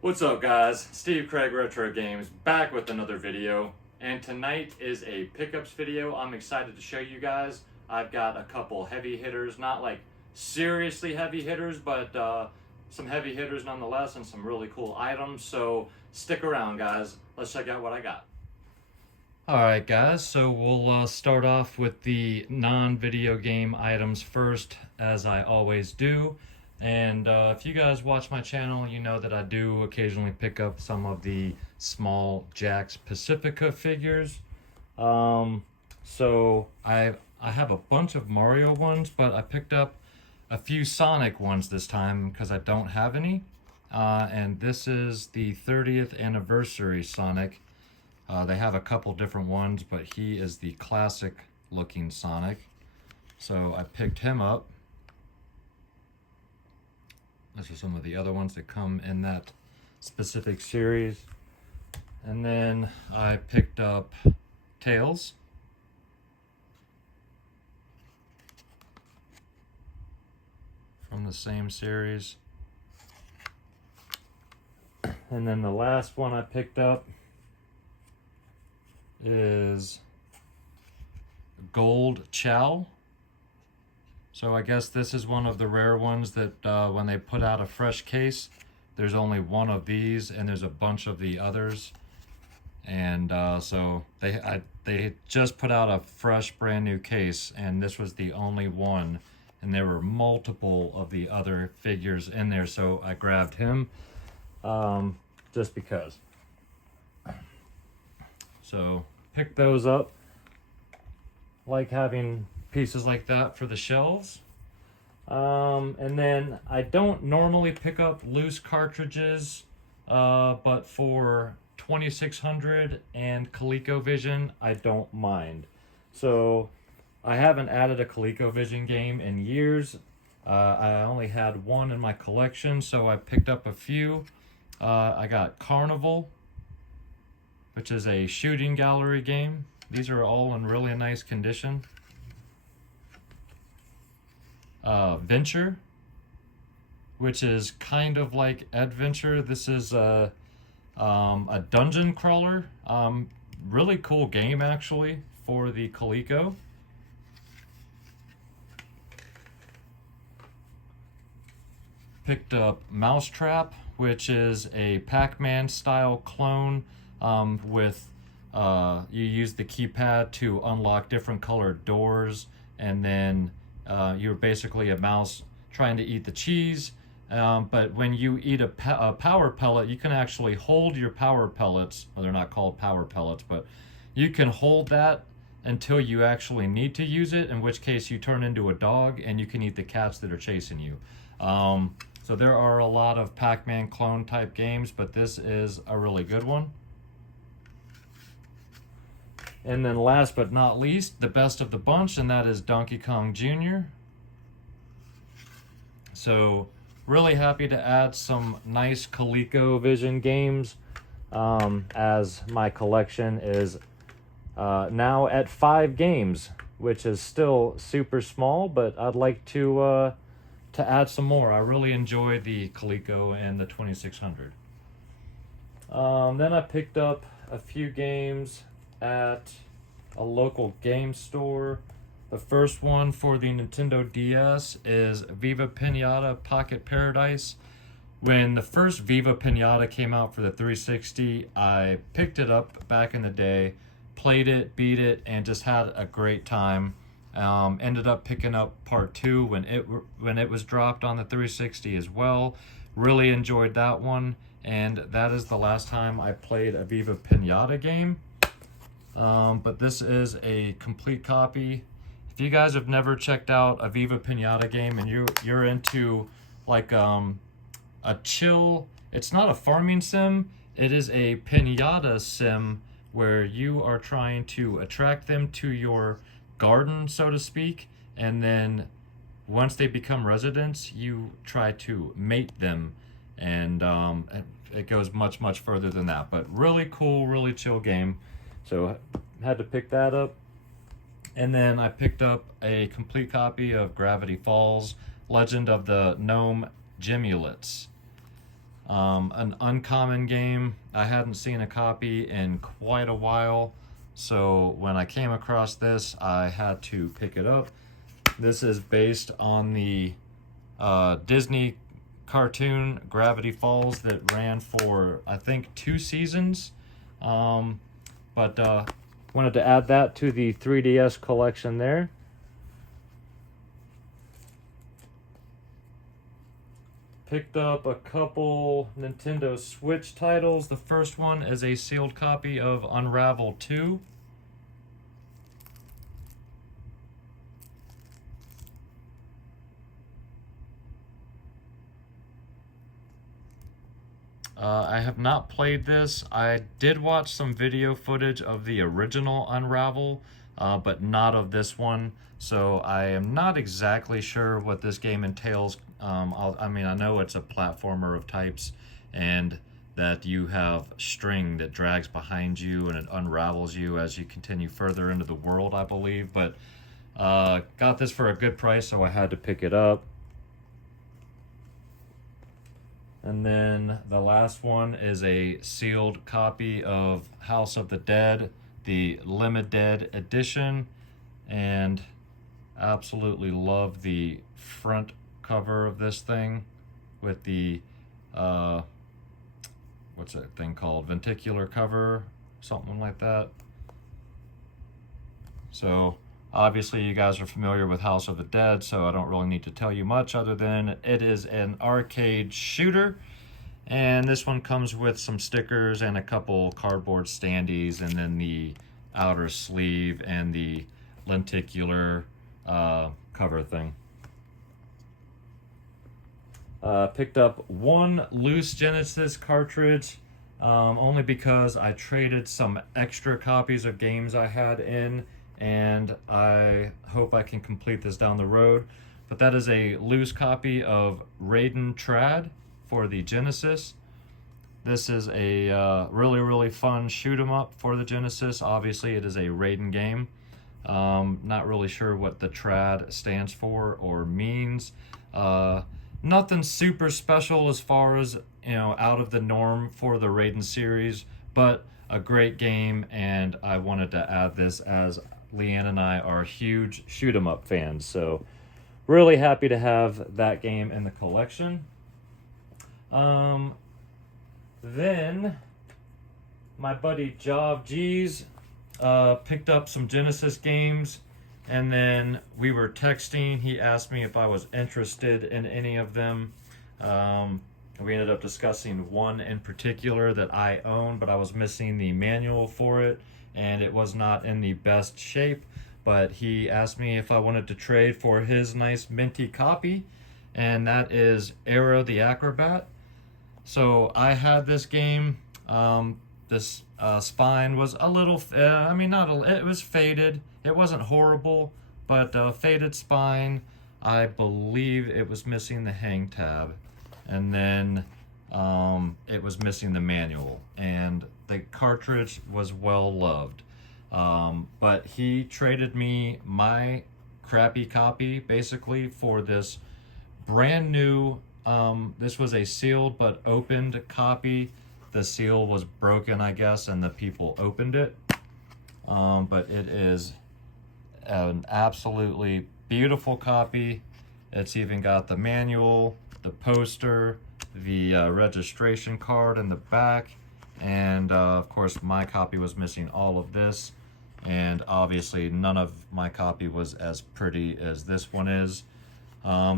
What's up guys, Steve Craig Retro Games back with another video, and tonight is a pickups video. I'm excited to show you guys. I've got a couple heavy hitters, not like seriously heavy hitters, but some heavy hitters nonetheless, and some really cool items, so stick around guys. Let's check out what I got. Alright guys, so we'll start off with the non-video game items first, as I always do. And if you guys watch my channel, you know that I do occasionally pick up some of the small Jakks Pacifica figures. So I have a bunch of Mario ones, but I picked up a few Sonic ones this time because I don't have any. And this is the 30th anniversary Sonic. They have a couple different ones, but he is the classic looking Sonic. So I picked him up. These are some of the other ones that come in that specific series. And then I picked up Tails. From the same series. And then the last one I picked up is Gold Chow. So I guess this is one of the rare ones that when they put out a fresh case, there's only one of these and there's a bunch of the others. And so they just put out a fresh brand new case, and this was the only one. And there were multiple of the other figures in there, so I grabbed him just because. So pick those up. Like having pieces like that for the shelves. And then I don't normally pick up loose cartridges, but for 2600 and ColecoVision, I don't mind. So I haven't added a ColecoVision game in years. I only had one in my collection, so I picked up a few. I got Carnival, which is a shooting gallery game. These are all in really nice condition. Venture, which is kind of like Adventure. This is a dungeon crawler. Really cool game actually for the Coleco. Picked up Mousetrap, which is a Pac-Man style clone with you use the keypad to unlock different colored doors, and then you're basically a mouse trying to eat the cheese. But when you eat a power pellet, you can actually hold your power pellets. Well, they're not called power pellets, but you can hold that until you actually need to use it, in which case you turn into a dog and you can eat the cats that are chasing you. So there are a lot of Pac-Man clone type games, but this is a really good one. And then last but not least, the best of the bunch, and that is Donkey Kong Jr. So really happy to add some nice ColecoVision games, as my collection is now at 5 games, which is still super small, but I'd like to add some more. I really enjoy the Coleco and the 2600. Then I picked up a few games at a local game store. The first one for the Nintendo DS is Viva Pinata Pocket Paradise. When the first Viva Pinata came out for the 360, I picked it up back in the day, played it, beat it, and just had a great time. Ended up picking up part 2 when it was dropped on the 360 as well. Really enjoyed that one, and that is the last time I played a Viva Pinata game. But this is a complete copy. If you guys have never checked out a Viva Pinata game and you're into like a chill, it's not a farming sim, it is a pinata sim where you are trying to attract them to your garden, so to speak, and then once they become residents, you try to mate them, and it goes much further than that. But really cool, really chill game. So had to pick that up. And then I picked up a complete copy of Gravity Falls, Legend of the Gnome Gemulets. An uncommon game. I hadn't seen a copy in quite a while, so when I came across this, I had to pick it up. This is based on the Disney cartoon Gravity Falls that ran for, I think, 2 seasons. But wanted to add that to the 3DS collection there. Picked up a couple Nintendo Switch titles. The first one is a sealed copy of Unravel 2. I have not played this. I did watch some video footage of the original Unravel, but not of this one. So I am not exactly sure what this game entails. I mean, I know it's a platformer of types, and that you have string that drags behind you and it unravels you as you continue further into the world, I believe. But got this for a good price, so I had to pick it up. And then the last one is a sealed copy of House of the Dead, the limited edition, and absolutely love the front cover of this thing with the what's that thing called, venticular cover, something like that. So obviously you guys are familiar with House of the Dead, so I don't really need to tell you much other than it is an arcade shooter. And this one comes with some stickers and a couple cardboard standees, and then the outer sleeve and the lenticular cover thing. Picked up one loose Genesis cartridge, only because I traded some extra copies of games I had in, and I hope I can complete this down the road. But that is a loose copy of Raiden Trad for the Genesis. This is a really fun shoot 'em up for the Genesis. Obviously it is a Raiden game. Not really sure what the Trad stands for or means. Nothing super special as far as, you know, out of the norm for the Raiden series, but a great game, and I wanted to add this as Leanne and I are huge shoot 'em up fans, so really happy to have that game in the collection. Then my buddy Jav G's picked up some Genesis games, and then we were texting. He asked me if I was interested in any of them. We ended up discussing one in particular that I own, but I was missing the manual for it, and it was not in the best shape. But he asked me if I wanted to trade for his nice minty copy, and that is Aero the Acrobat. So I had this game. This spine was a little, I mean, it was faded. It wasn't horrible, but faded spine. I believe it was missing the hang tab, and then it was missing the manual, and the cartridge was well loved. But he traded me my crappy copy basically for this brand new, this was a sealed but opened copy. The seal was broken, I guess, and the people opened it. But it is an absolutely beautiful copy. It's even got the manual, the poster, the registration card in the back, and of course my copy was missing all of this, and obviously none of my copy was as pretty as this one is.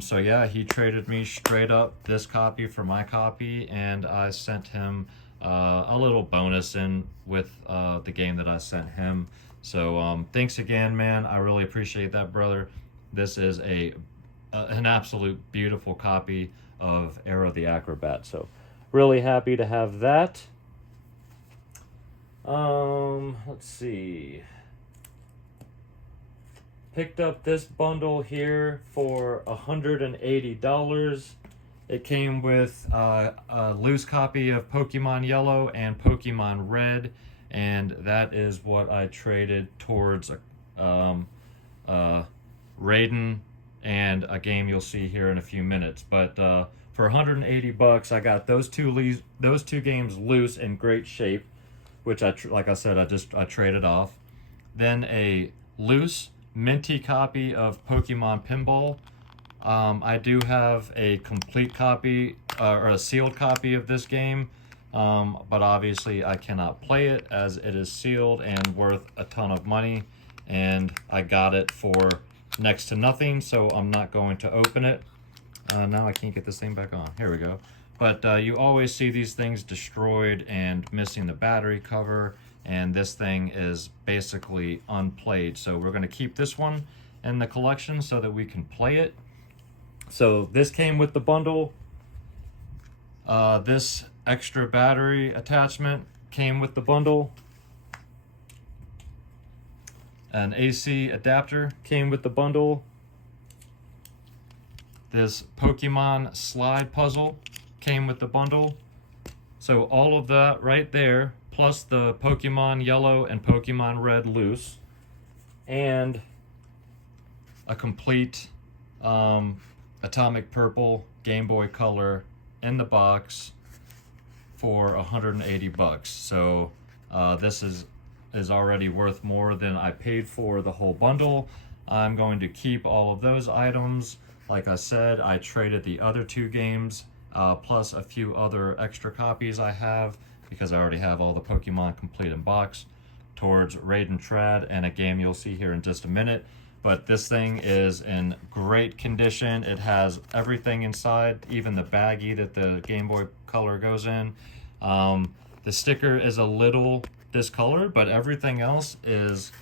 So yeah, he traded me straight up this copy for my copy, and I sent him a little bonus in with the game that I sent him. So thanks again, man. I really appreciate that, brother. This is an absolute beautiful copy of Aero the Acrobat. So really happy to have that. Let's see. Picked up this bundle here for $180. It came with a loose copy of Pokemon Yellow and Pokemon Red, and that is what I traded towards Raiden and a game you'll see here in a few minutes. But for 180 bucks, I got those two games loose in great shape, which like I said, I traded off. Then a loose minty copy of Pokemon Pinball. I do have a complete copy or a sealed copy of this game, but obviously I cannot play it as it is sealed and worth a ton of money, and I got it for next to nothing, so I'm not going to open it. Now I can't get this thing back on. Here we go. But you always see these things destroyed and missing the battery cover, and this thing is basically unplayed. So we're going to keep this one in the collection so that we can play it. So this came with the bundle. This extra battery attachment came with the bundle. An AC adapter came with the bundle. This Pokemon slide puzzle came with the bundle. So all of that right there, plus the Pokemon Yellow and Pokemon Red loose, and a complete Atomic Purple Game Boy Color in the box for 180 bucks. So this is already worth more than I paid for the whole bundle. I'm going to keep all of those items. Like I said, I traded the other two games, plus a few other extra copies I have, because I already have all the Pokemon complete in box, towards Raid and Trad and a game you'll see here in just a minute. But this thing is in great condition. It has everything inside, even the baggie that the Game Boy Color goes in. The sticker is a little discolored, but everything else is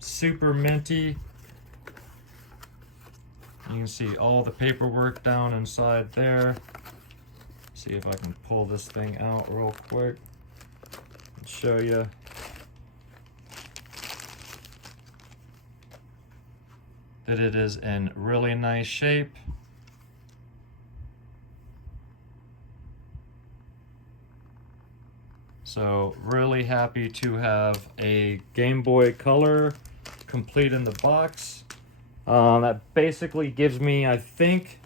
super minty. You can see all the paperwork down inside there. See if I can pull this thing out real quick and show you. That it is in really nice shape. So really happy to have a Game Boy Color complete in the box. That basically gives me, I think,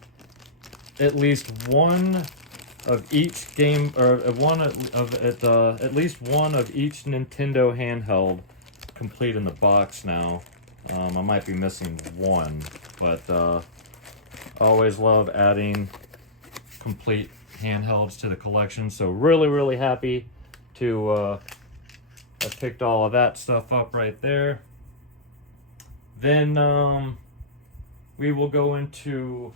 at least one of each game, or at least one of each Nintendo handheld complete in the box now. I might be missing one, but always love adding complete handhelds to the collection. So really happy to have picked all of that stuff up right there. Then we will go into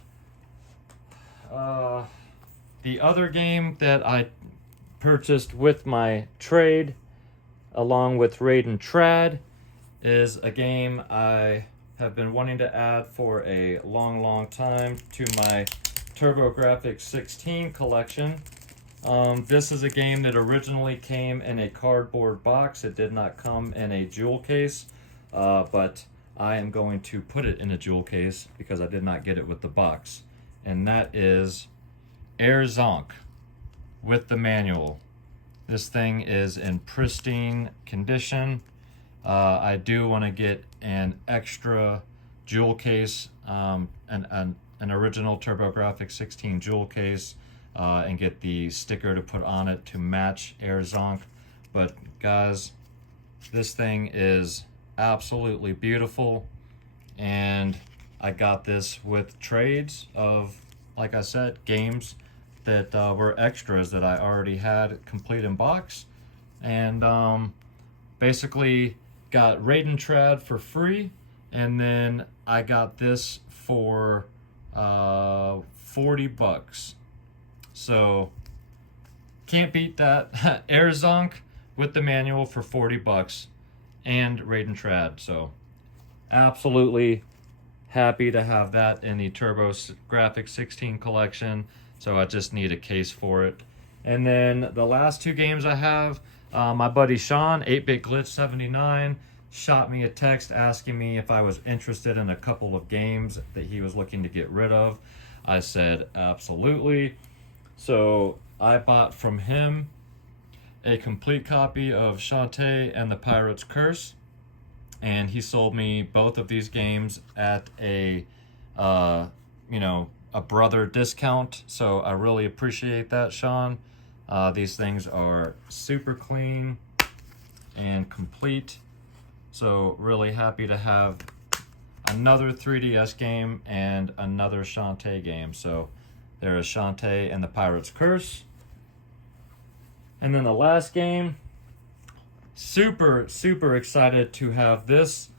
the other game that I purchased with my trade, along with Raid and Trad, is a game I have been wanting to add for a long time to my TurboGrafx 16 collection. This is a game that originally came in a cardboard box. It did not come in a jewel case, but I am going to put it in a jewel case because I did not get it with the box. And that is Air Zonk with the manual. This thing is in pristine condition. I do want to get an extra jewel case, an original TurboGrafx 16 jewel case, and get the sticker to put on it to match Air Zonk. But guys, this thing is absolutely beautiful, and I got this with trades of, like I said, games that were extras that I already had complete in box, and basically got Raid and Trad for free, and then I got this for 40 bucks. So can't beat that. Air Zonk with the manual for 40 bucks and Raid and Trad. So absolutely happy to have that in the TurboGrafx 16 collection. So I just need a case for it. And then the last two games I have, my buddy Sean, 8-Bit Glitch 79, shot me a text asking me if I was interested in a couple of games that he was looking to get rid of. I said absolutely. So I bought from him a complete copy of Shantae and the Pirate's Curse, and he sold me both of these games at a a brother discount, so I really appreciate that, Sean. These things are super clean and complete, so really happy to have another 3DS game and another Shantae game. So there is Shantae and the Pirate's Curse. And then the last game, super excited to have this.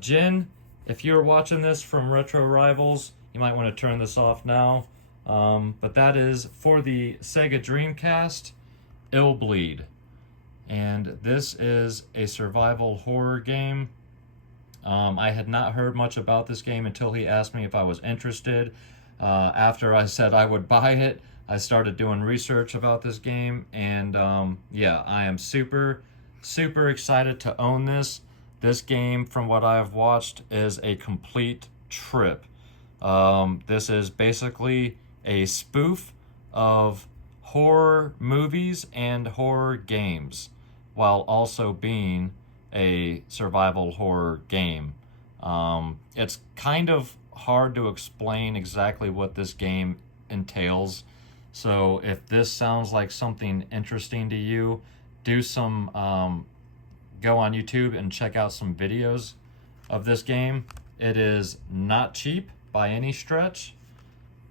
Jin, if you're watching this from Retro Rivals, you might want to turn this off now. But that is for the Sega Dreamcast, Illbleed. And this is a survival horror game. I had not heard much about this game until he asked me if I was interested. After I said I would buy it, I started doing research about this game, and yeah, I am super excited to own this. This game, from what I've watched, is a complete trip. This is basically a spoof of horror movies and horror games, while also being a survival horror game. It's kind of hard to explain exactly what this game entails. So if this sounds like something interesting to you, do some go on YouTube and check out some videos of this game. It is not cheap by any stretch,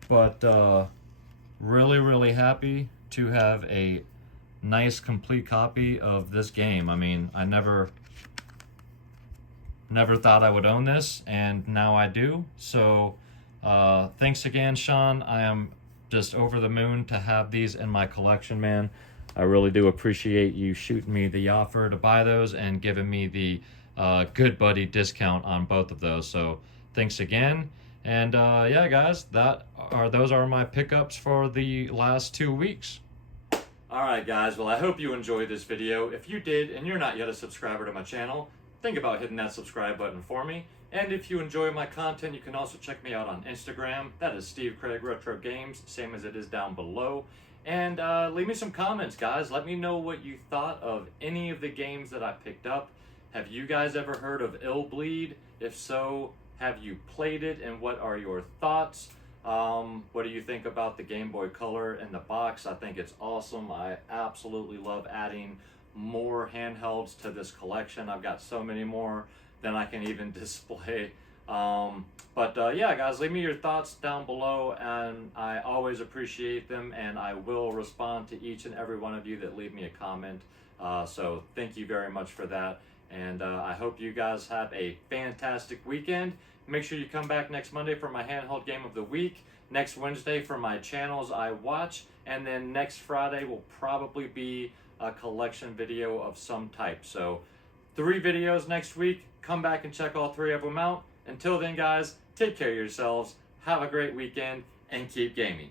but really happy to have a nice complete copy of this game. I mean, I never thought I would own this, and now I do. So thanks again, Sean. I am just over the moon to have these in my collection, man. I really do appreciate you shooting me the offer to buy those and giving me the Good Buddy discount on both of those. So thanks again. And yeah, guys, those are my pickups for the last 2 weeks. Alright guys, well, I hope you enjoyed this video. If you did and you're not yet a subscriber to my channel, think about hitting that subscribe button for me. And if you enjoy my content, you can also check me out on Instagram. That is Steve Craig Retro Games, same as it is down below. And leave me some comments, guys. Let me know what you thought of any of the games that I picked up. Have you guys ever heard of Illbleed? If so, have you played it, and what are your thoughts? What do you think about the Game Boy Color in the box? I think it's awesome. I absolutely love adding more handhelds to this collection. I've got so many more than I can even display. Yeah, guys, leave me your thoughts down below, and I always appreciate them, and I will respond to each and every one of you that leave me a comment. So thank you very much for that, and I hope you guys have a fantastic weekend. Make sure you come back next Monday for my handheld game of the week, next Wednesday for my channels I watch, and then next Friday will probably be a collection video of some type. So 3 videos next week. Come back and check all 3 of them out. Until then, guys, take care of yourselves, have a great weekend, and keep gaming.